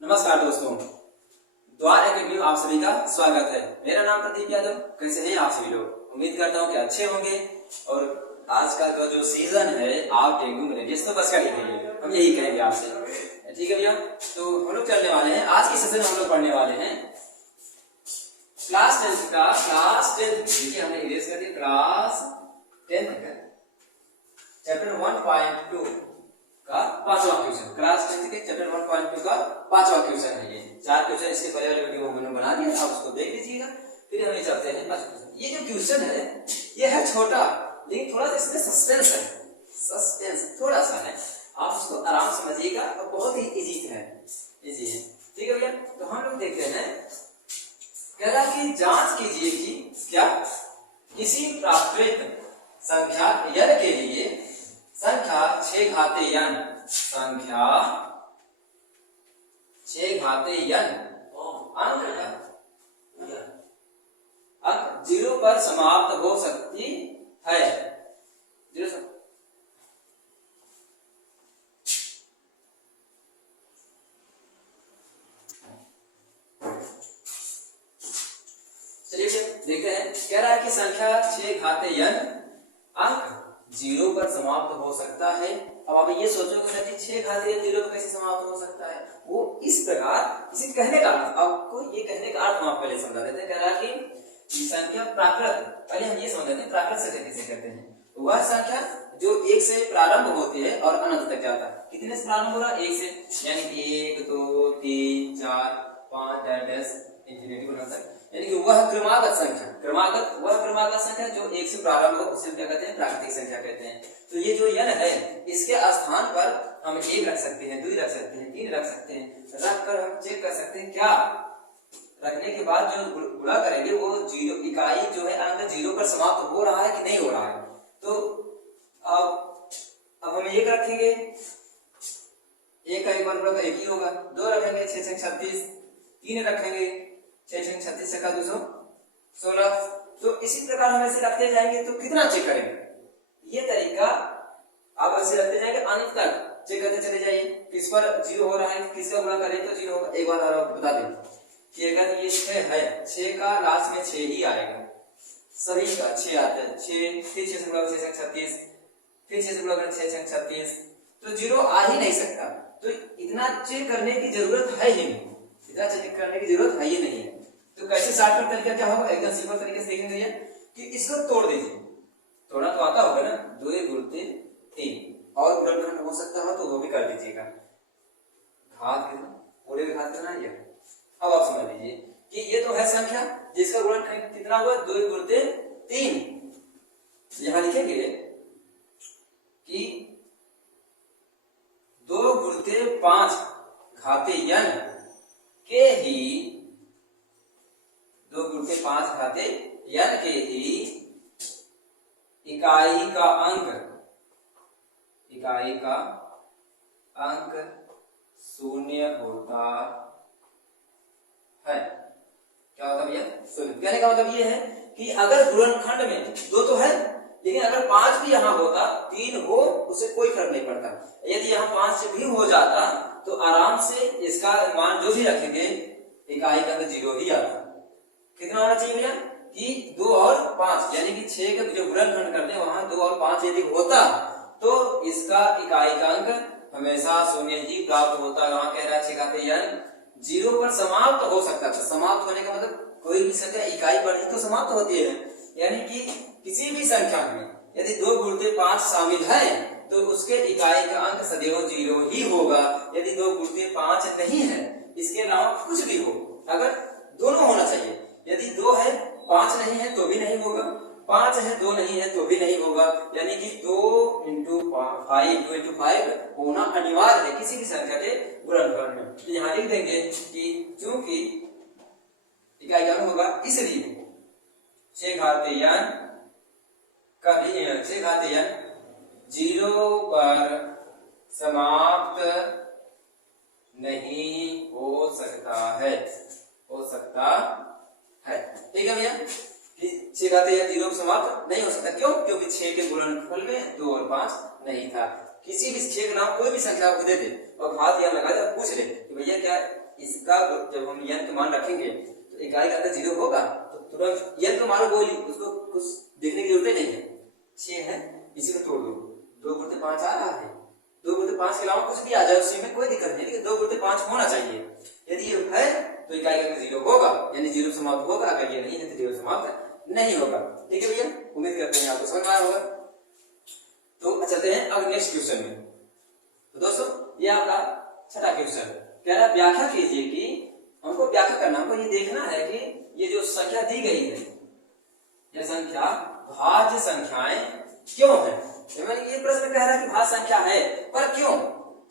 नमस्कार दोस्तों, द्वार एकेडमी में आप सभी का स्वागत है। मेरा नाम प्रदीप यादव। कैसे हैं आप सभी लोग? उम्मीद करता हूं कि अच्छे होंगे। और आजकल का जो सीजन है आप डेंगू मलेरिया से तो बच कर ही रहिए, हम यही कहेंगे आपसे। ठीक है भैया, तो हम लोग चलने वाले हैं आज की सेशन। हम लोग पढ़ने वाले हैं क्लास 10 का देखिए हमने इरेज कर दिया क्लास 10 का चैप्टर 1.2 का पांचवा क्वेश्चन। क्लास 10 के चैप्टर 1.2 का पांचवा क्वेश्चन है ये। 4 क्वेश्चन इसके पहले वाले वीडियो में मैंने बना दिया, आप उसको देख लीजिएगा। फिर हम चलते हैं पांचवा क्वेश्चन। ये जो क्वेश्चन है ये है छोटा, लेकिन थोड़ा सा इसमें सस्पेंस है, सस्पेंस थोड़ा सा है। आप उसको आराम से समझिएगा और बहुत ही इजी है। ठीक है भैया, तो हम लोग देखते हैं। कह रहा कि जांच कीजिए कि क्या किसी प्राकृत संख्या n के लिए संख्या 6 घाते n अंक 0 पर समाप्त हो सकती है। चलिए देखते हैं। कह रहा है कि संख्या 6 घाते n अंक 0 पर समाप्त हो सकता है। अब आप ये सोचोगे सर जी 6 घाते n 0 पर कैसे समाप्त हो सकता है? वो इस प्रकार, इसी कहने का अर्थ, आपको ये कहने का अर्थ हम आप पहले समझा देते हैं। कह रहा है कि संख्या प्राकृत, पहले हम ये समझ लेते हैं प्राकृत संख्या किसे कहते हैं। वह संख्या जो 1 से प्रारंभ होती है और अनंत तक जाता है। कितने से प्रारंभ हो रहा है? 1 से, यानी कि 1 2 3 4 5 10 इंफिनिटी तक, यानी कि वह क्रमागत संख्या, वह क्रमागत संख्या जो 1 से प्रारंभ हो उसे क्या कहते हैं? प्राकृतिक संख्या कहते हैं। तो ये जो n है इसके स्थान पर हम 1 रख सकते हैं, 2 रख सकते हैं, 3 रख सकते हैं। रख कर हम चेक कर सकते हैं क्या रखने के बाद जो गुणा करेंगे वो 0 इकाई जो है अंक 0 पर समाप्त हो रहा है कि नहीं हो रहा है। तो अब हम 1 रखेंगे, 1 का 1 बराबर 1 ही होगा। 2 रखेंगे 6 6 36, 3 रखेंगे 6 6 36 का 216। तो इसी प्रकार हम ऐसे रखते जाएंगे तो कितना चेक करेंगे? ये तरीका आप ऐसे रखते जाएंगे अंत तक चेक करते चले जाइए। किस पर 0 हो रहा है, किसका गुणा करें तो 0 होगा। एक बार और बता दें कि अगर ये 6 है, 6 का लास्ट में 6 ही आएगा, सभी का 6 आता है। 6 फिर 6 से गुणा 6 6 36, फिर 6 से गुणा 6 6 36, तो 0 आ ही नहीं सकता। तो इतना चेक करने की जरूरत है ही नहीं, इतना चेक करने की जरूरत है ही नहीं है। तो कैसे शॉर्टकट तरीका क्या होगा? एकदम सिंपल तरीके से देखेंगे ये कि इसको तोड़ दीजिए। तोड़ना तो आता होगा ना, 2 गुणते 3 और गुणनखंड हो सकता हो तो वो भी कर दीजिएगा। घात कितना, पूरे घात कितना है ये। अब आप समझ लीजिए कि ये तो है संख्या जिसका गुणनखंड कितना हुआ? 2 गुणते 3। यहां लिखेंगे कि 2 गुणते 5 घाते n के ही 2 गुणते 5 घाते n के ही इकाई का अंक 0 होता है। क्या होता भैया? 0। कहने का मतलब ये है कि अगर गुणनखंड में 2 तो है, लेकिन अगर 5 भी यहाँ होता, 3 हो, उससे कोई फर्क नहीं पड़ता। यदि यहाँ 5 भी हो जाता तो आराम से इसका मान जो भी रखेंगे इकाई का अंक 0 ही आता। कितना होना चाहिए भैया? कि 2 और 5, यानी कि 6 का जो गुणनखंड करते हैं वहां 2 और 5 यदि होता तो इसका इकाई का अंक हमेशा 0 ही प्राप्त होता। वहां कह रहा है 6 घाते n 0 पर समाप्त हो सकता था। समाप्त होने का मतलब कोई भी संख्या इकाई पर ही तो समाप्त होती है, यानी कि किसी भी संख्या में यदि 2 गुणते 5 शामिल है तो उसके इकाई का अंक सदैव 0 ही होगा। यदि 2 गुणते 5 नहीं है, इसके अलावा कुछ भी हो, अगर दोनों होना चाहिए। यदि 2 है 5 नहीं है तो भी नहीं होगा, 5 है 2 नहीं है तो भी नहीं होगा, यानी कि 2 into 5 होना अनिवार्य है किसी भी संख्या के गुणनखंड में। तो यहाँ लिख देंगे कि चूंकि इकाई का होगा, इसलिए 6 घाते n कभी 6 घाते n 0 पर समाप्त नहीं हो सकता है, ठीक है भैया। कि 6 घाते n 0 पर समाप्त नहीं हो सकता। क्यों? क्योंकि 6 के गुणनफल में 2 और 5 नहीं था। किसी भी 6 के नाम कोई भी संख्या आपको दे दे और घात यहाँ लगा दे, पूछ ले कि भैया क्या इसका जब हम यंत्र मान रखेंगे तो इकाई का अंतर 0 होगा, तो तुरंत यंत्र मारो गोली, उसको कुछ देखने की जरूरत नहीं है। 6 है, इसी को तोड़ दो, 2 गुणित 5 आ रहा है, 2 गुणित 5 के अलावा कुछ भी आ जाए उसी में कोई दिक्कत नहीं, लेकिन 2 गुणित 5 होना चाहिए। यदि ये है तो इकाई का अंतर 0 होगा, यानी 0 समाप्त होगा, अगर ये नहीं है तो 0 समाप्त नहीं होगा। ठीक है भैया, उम्मीद करते हैं आपको समझ आया होगा। तो चलते हैं अब नेक्स्ट क्वेश्चन में। तो दोस्तों ये आपका छठा क्वेश्चन कह रहा है व्याख्या कीजिए कि हमको व्याख्या करना, हमको ये देखना है कि ये जो संख्या दी गई है यह संख्या भाज्य संख्याएं क्यों है। ये प्रश्न कह रहा है कि भाज्य संख्या है पर क्यों,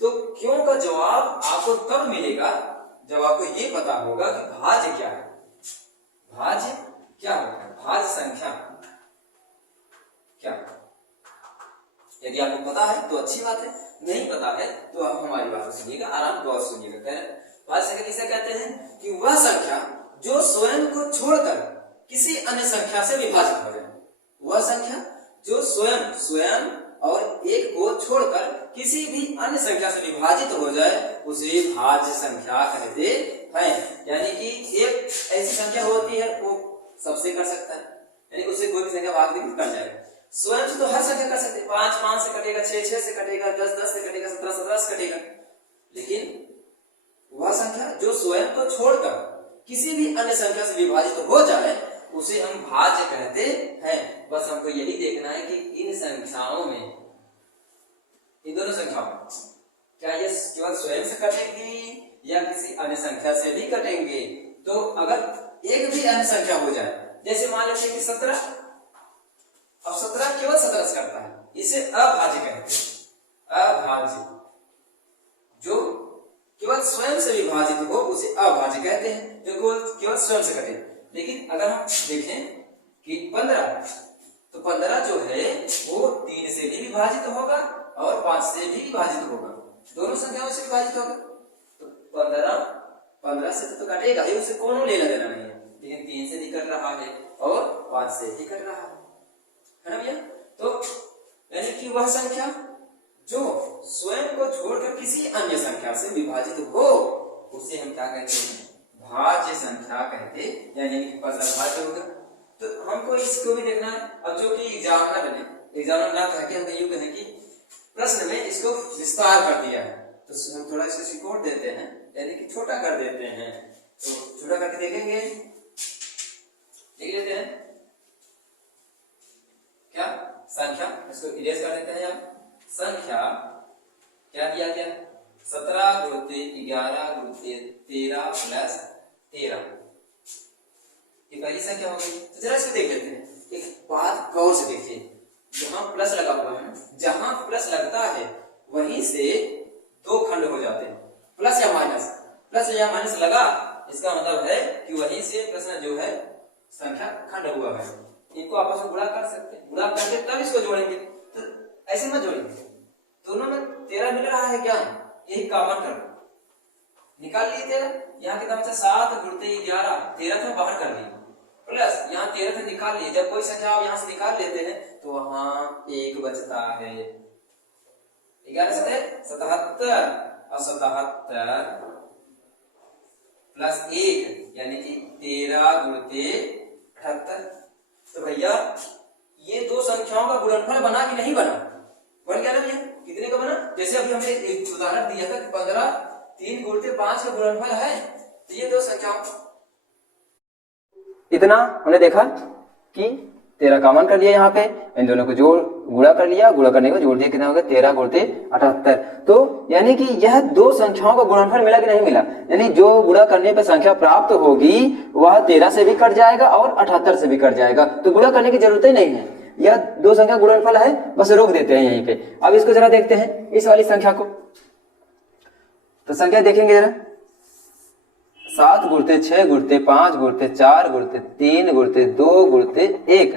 तो क्यों का जवाब आपको तब मिलेगा जब आपको ये पता होगा कि भाज्य क्या है। भाज्य क्या है, भाज्य संख्या क्या है। यदि आपको पता है तो अच्छी बात है, नहीं पता है तो आप हमारी बात सुनिएगा, आराम से सुनिएगा। भाज्य संख्या किसे कहते हैं कि वह संख्या जो स्वयं को छोड़कर किसी अन्य संख्या से विभाजित हो जाए। वह संख्या जो स्वयं और एक को छोड़कर किसी भी अन्य संख्या से विभाजित हो जाए उसे भाज्य संख्या कहते हैं। यानी कि एक ऐसी संख्या होती है वो सबसे कर सकता है, यानी उससे कोई भी संख्या भाग भी कर जाएगा। स्वयं से तो हर संख्या कर सकते हैं, 5 5 से कटेगा, 6 6 से कटेगा, 10 10 से कटेगा, 17 17 से कटेगा। लेकिन वह संख्या जो स्वयं को छोड़कर किसी भी अन्य संख्या से विभाजित हो जाए उसे हम भाज्य कहते हैं। बस हमको यही देखना है कि इन संख्याओं में, इन दोनों संख्याओं में क्या ये केवल स्वयं से कटेंगी या किसी अन्य संख्या से भी कटेंगे। तो अगर एक भी अन्य संख्या हो जाए, जैसे मान लेते हैं कि 17, अब 17 केवल 17 से करता है, इसे अभाज्य कहते हैं। अभाज्य जो केवल स्वयं से विभाजित हो उसे अभाज्य कहते हैं, जो केवल स्वयं से कटे। लेकिन अगर हम देखें कि 15, तो 15 जो है वो 3 से भी विभाजित होगा और 5 से भी विभाजित होगा, दोनों संख्याओं से विभाजित होगा। तो 15 से तो कटेगा ही, उसे कोनो लेना देना नहीं है, लेकिन 3 से भी कट रहा है और 5 से भी कट रहा है ना भैया। तो यानी कि वह संख्या जो स्वयं को छोड़कर किसी अन्य संख्या से विभाजित हो उसे हम क्या कहते हैं, भाज्य संख्या कहते हैं, यानी कि भाज्य होगा। तो हमको इसको भी देखना है। अब जो कि एग्जामिनर ना कह के हम यूं कहें कि प्रश्न में इसको विस्तार कर दिया है, तो हम थोड़ा इसको सिकोड़ देते हैं, यानी कि छोटा कर देते हैं। तो छोटा करके देखेंगे, देख लेते हैं क्या संख्या, इसको इरेज कर देते हैं। आप संख्या क्या दिया गया, 17 गुणित 11 गुणित 13 प्लस 13, ये पहली संख्या हो गई। तो जरा इसको देख लेते हैं, एक बात गौर से देखिए, जहां प्लस लगा हुआ है, जहां प्लस लगता है वहीं से 2 खंड हो जाते हैं, प्लस या माइनस। प्लस या माइनस लगा, इसका मतलब है कि वहीं से प्रश्न जो है संख्या खंड हुआ है। इनको आपस में गुणा कर सकते हैं, गुणा करके तब इसको जोड़ेंगे, तो ऐसे मत जोड़ेंगे। दोनों में 13 मिल रहा है क्या, यही कॉमन कर निकाल लिए 13। यहाँ कितना बचा, 7 गुणित 11, 13 तो बाहर कर लिए, प्लस यहाँ 13 से निकाल लिए। जब कोई संख्या आप यहाँ से निकाल लेते हैं तो वहां 1 बचता है। 11 से 77 और 77 प्लस 1 यानी कि 13 गुणित 78। तो भैया ये दो संख्याओं का गुणनफल बना कि नहीं बना, बन गया ना भैया। कितने का बना, जैसे अभी हमने एक उदाहरण दिया था कि 15 3 गुणित 5 का गुणनफल है, तो ये दो संख्याओं इतना हमने देखा कि 13 कॉमन कर लिया, यहाँ पे इन दोनों को जोड़ गुणा कर लिया, गुणा करने को जोड़ दिया, कितना हो गया 13 गुणित 78। तो यानी कि यह दो संख्याओं का गुणनफल मिला कि नहीं मिला, यानी जो गुणा करने पर संख्या प्राप्त होगी वह 13 से भी कट जाएगा और 78 से भी कट जाएगा, तो गुणा करने की जरूरत ही नहीं है। यह दो संख्या गुणनफल है, बस रोक देते हैं यहीं पे। अब इसको जरा देखते हैं इस वाली संख्या को, तो संख्या देखेंगे जरा, 7 गुणित 6 गुणित 5 गुणित 4 गुणित 3 गुणित 2 गुणित 1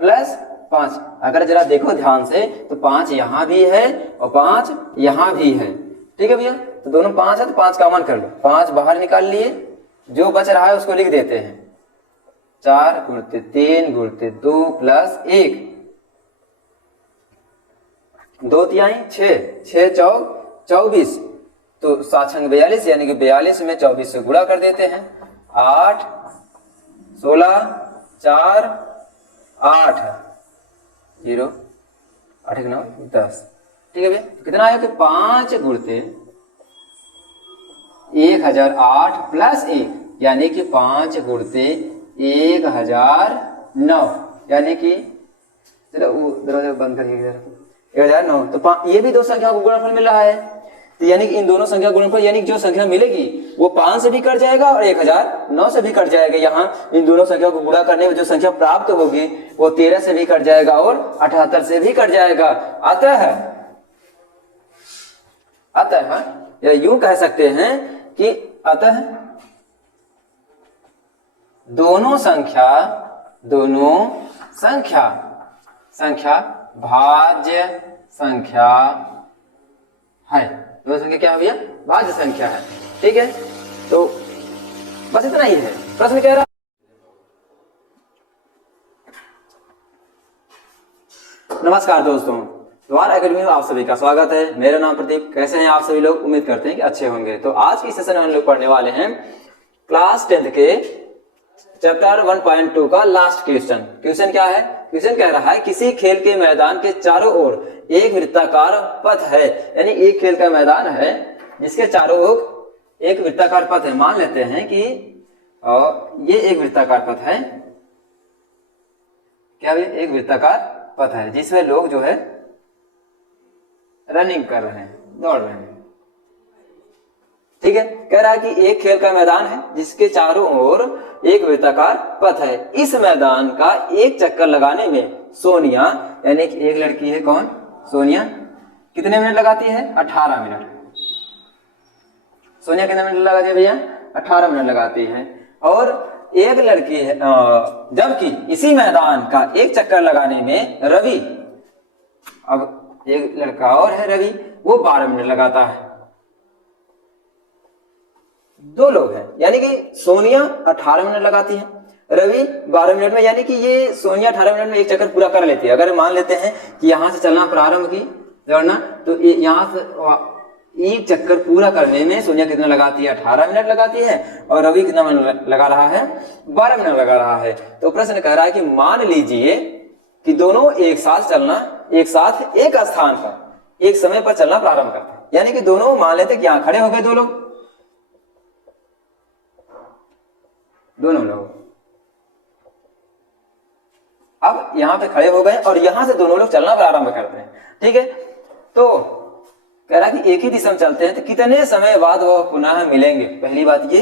प्लस 5। अगर जरा देखो ध्यान से तो 5 यहाँ भी है और 5 यहाँ भी है, ठीक है भैया। तो दोनों 5 है तो 5 कॉमन कर लो, 5 बाहर निकाल लिए, जो बच रहा है उसको लिख देते हैं 4 गुणित 3 गुणित 2 प्लस 1, 2 तिहाई 6, 6 चौक 24 तो 7 छंग 42, यानी कि 42 में 24 से गुणा कर देते हैं। 8 16 4 8 0 8 9 10। ठीक है भैया, कितना आया कि 5 गुणते 1008 प्लस 1, यानी कि 5 गुणते 1009, यानी कि चलो वो दरवाजा बंद करिए 1009। तो ये भी दो संख्या को गुणनफल मिल रहा है, तो यानी कि इन दोनों संख्या गुणनफल, यानी कि जो संख्या मिलेगी वो 5 से भी कट जाएगा और 1009 से भी कट जाएगा। यहाँ इन दोनों संख्या को गुणा करने में जो संख्या प्राप्त होगी वो 13 से भी कट जाएगा और 78 से भी कट जाएगा। अतः या यूं कह सकते हैं कि अतः दोनों संख्या भाज्य संख्या है। दोनों संख्या क्या है भैया? भाज्य संख्या है। ठीक है, तो बस इतना ही है। प्रश्न कह रहा नमस्कार दोस्तों, द्वार एकेडमी में आप सभी का स्वागत है। मेरा नाम प्रदीप। कैसे हैं आप सभी लोग? उम्मीद करते हैं कि अच्छे होंगे। तो आज की सेशन में हम लोग पढ़ने वाले हैं क्लास 10 के चैप्टर 1.2 का लास्ट क्वेश्चन। क्वेश्चन क्या है? क्वेश्चन कह रहा है किसी खेल के मैदान के चारों ओर एक वृत्ताकार पथ है, यानी एक खेल का मैदान है जिसके चारों ओर एक वृत्ताकार पथ है। मान लेते हैं कि ये एक वृत्ताकार पथ है। क्या ये एक वृत्ताकार पथ है जिसमें लोग जो है रनिंग कर रहे हैं, दौड़ रहे हैं। ठीक है, कह रहा है कि एक खेल का मैदान है जिसके चारों ओर एक वृत्ताकार पथ है। इस मैदान का एक चक्कर लगाने में सोनिया, यानी कि एक लड़की है, कौन? सोनिया, कितने मिनट लगाती है? 18 मिनट। सोनिया कितने मिनट लगाती है भैया? 18 मिनट लगाती है। और एक लड़की है, जबकि इसी मैदान का एक चक्कर लगाने में रवि, अब एक लड़का और है रवि, वो 12 मिनट लगाता है। दो लोग हैं, यानी कि सोनिया 18 मिनट लगाती है, रवि 12 मिनट में, यानी कि ये सोनिया 18 मिनट में एक चक्कर पूरा कर लेती है। अगर मान लेते हैं कि यहां से चलना प्रारंभ की दौड़ना, तो यहां से एक चक्कर पूरा करने में सोनिया कितना लगाती है? 18 मिनट लगाती है। और रवि कितना मिनट लगा रहा है? 12 मिनट लगा रहा है। तो प्रश्न कह रहा है कि मान लीजिए कि दोनों एक साथ एक स्थान पर एक समय पर चलना प्रारंभ करते हैं, यानी कि दोनों मान लेते कि यहां खड़े हो गए, दोनों लोग अब यहां पे खड़े हो गए और यहां से दोनों लोग चलना प्रारंभ करते हैं। ठीक है, तो कह रहा कि एक ही दिशा में चलते हैं तो कितने समय बाद वो पुनः मिलेंगे। पहली बात ये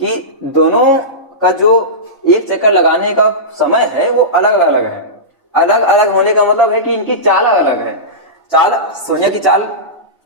कि दोनों का जो एक चक्कर लगाने का समय है वो अलग अलग है। अलग अलग होने का मतलब है कि इनकी चाल अलग है। चाल, सोनिया की चाल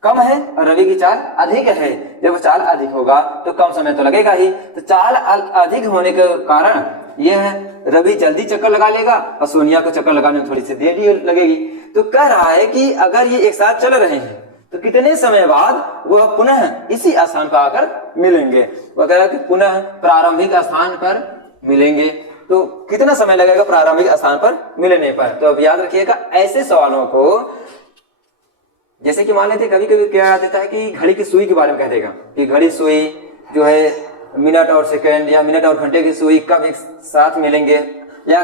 कम है और रवि की चाल अधिक है। जब चाल अधिक होगा तो कम समय तो लगेगा ही, तो चाल अधिक होने के कारण यह है रवि जल्दी चक्कर लगा लेगा और सोनिया को चक्कर लगाने में थोड़ी सी देर लगेगी। तो कह रहा है कि अगर ये एक साथ चल रहे हैं तो कितने समय बाद वह पुनः इसी स्थान पर आकर मिलेंगे। वह कह रहा है कि पुनः प्रारंभिक स्थान पर मिलेंगे। तो कितना समय लगेगा प्रारंभिक स्थान पर मिलने पर? तो अब याद रखिएगा, ऐसे सवालों को जैसे कि मान लेते कभी कभी क्या देता है कि घड़ी की सुई के बारे में कह देगा कि घड़ी सुई जो है मिनट और सेकंड या मिनट और घंटे की सुई कब एक साथ मिलेंगे, या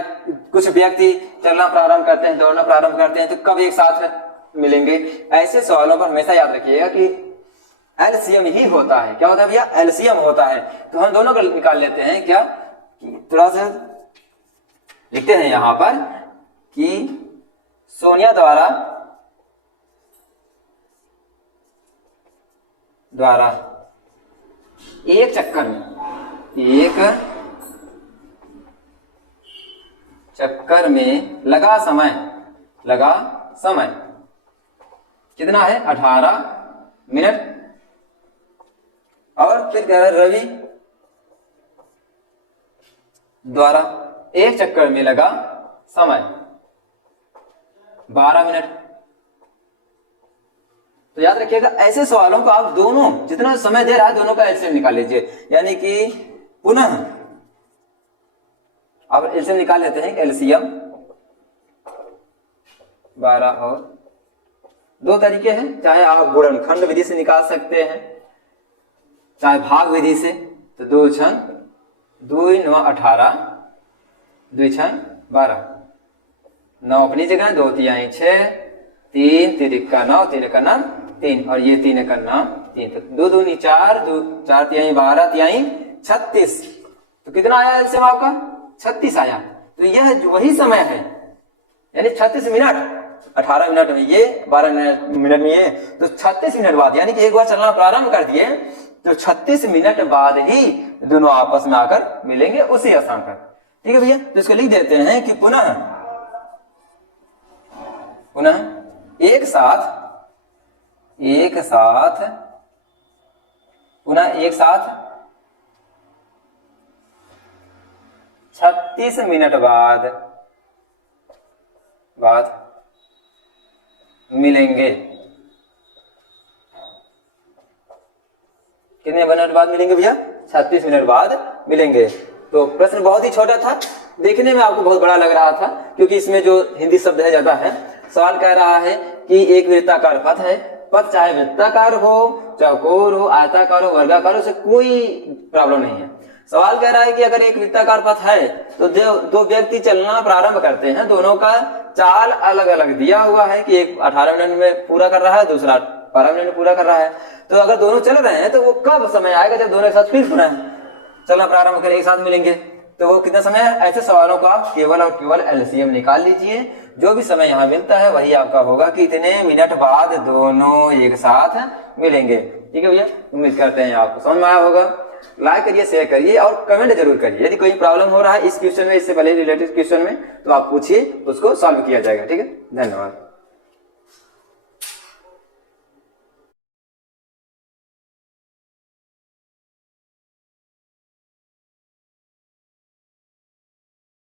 कुछ व्यक्ति चलना प्रारंभ करते हैं, दौड़ना प्रारंभ करते हैं तो कब एक साथ मिलेंगे। ऐसे सवालों पर हमेशा याद रखिएगा कि एलसीएम ही होता है। क्या होता है भैया? एलसीएम होता है। तो हम दोनों को निकाल लेते हैं। क्या, थोड़ा सा लिखते हैं यहां पर कि सोनिया द्वारा एक चक्कर में लगा समय कितना है? 18 मिनट। और फिर कह रहा है रवि द्वारा एक चक्कर में लगा समय 12 मिनट। तो याद रखिएगा, ऐसे सवालों को आप दोनों जितना समय दे रहा है दोनों का एलसीएम निकाल लीजिए, यानी कि पुनः अब एलसीएम निकाल लेते हैं। एलसीएम 12 और 2 तरीके हैं, चाहे आप गुणनखंड विधि से निकाल सकते हैं चाहे भाग विधि से, तो 2 छन 2 9 18, 2 छन 12, 9 अपनी जगह, 2 तिहाई 6, 3 तिरिका 9, 3 का नाम 3, और ये 3 का नाम 3, तो 2 दूनी 4, 2 4 तिहाई 12 तिहाई 36, तो कितना आया एलसीएम आपका 36 आया। तो यह वही समय है, यानी 36 मिनट, 18 मिनट में ये, 12 मिनट में ये, तो 36 मिनट बाद, यानी कि एक बार चलना प्रारंभ कर दिए तो 36 मिनट बाद ही दोनों आपस में आकर मिलेंगे उसी स्थान पर। ठीक है भैया, तो इसको लिख देते हैं कि पुनः एक साथ पुनः एक साथ 36 मिनट बाद मिलेंगे। कितने मिनट बाद मिलेंगे भैया? 36 मिनट बाद मिलेंगे। तो प्रश्न बहुत ही छोटा था, देखने में आपको बहुत बड़ा लग रहा था, क्योंकि इसमें जो हिंदी शब्द है ज्यादा है। सवाल कह रहा है कि एक वृत्ताकार पथ है, पथ चाहे वृत्ताकार हो, चौकोर हो, आयताकार हो, वर्गाकार हो, उससे कोई प्रॉब्लम नहीं है। सवाल कह रहा है कि अगर एक वृत्ताकार पथ है तो दो व्यक्ति चलना प्रारंभ करते हैं, दोनों का चाल अलग अलग दिया हुआ है कि एक 18 मिनट में पूरा कर रहा है, दूसरा 12 मिनट में पूरा कर रहा है। तो अगर दोनों चल रहे हैं तो वो कब समय आएगा जब दोनों एक साथ फिर पुनः चलना प्रारंभ करें, एक साथ मिलेंगे, तो वो कितना समय है? ऐसे सवालों का आप केवल और केवल एलसीएम निकाल लीजिए, जो भी समय यहाँ मिलता है वही आपका होगा कि इतने मिनट बाद दोनों एक साथ मिलेंगे। ठीक है भैया, उम्मीद करते हैं आपको समझ में आया होगा। लाइक करिए, शेयर करिए और कमेंट जरूर करिए। यदि कोई प्रॉब्लम हो रहा है इस क्वेश्चन में, इससे पहले रिलेटेड क्वेश्चन में, तो आप पूछिए, उसको सॉल्व किया जाएगा। ठीक है, धन्यवाद।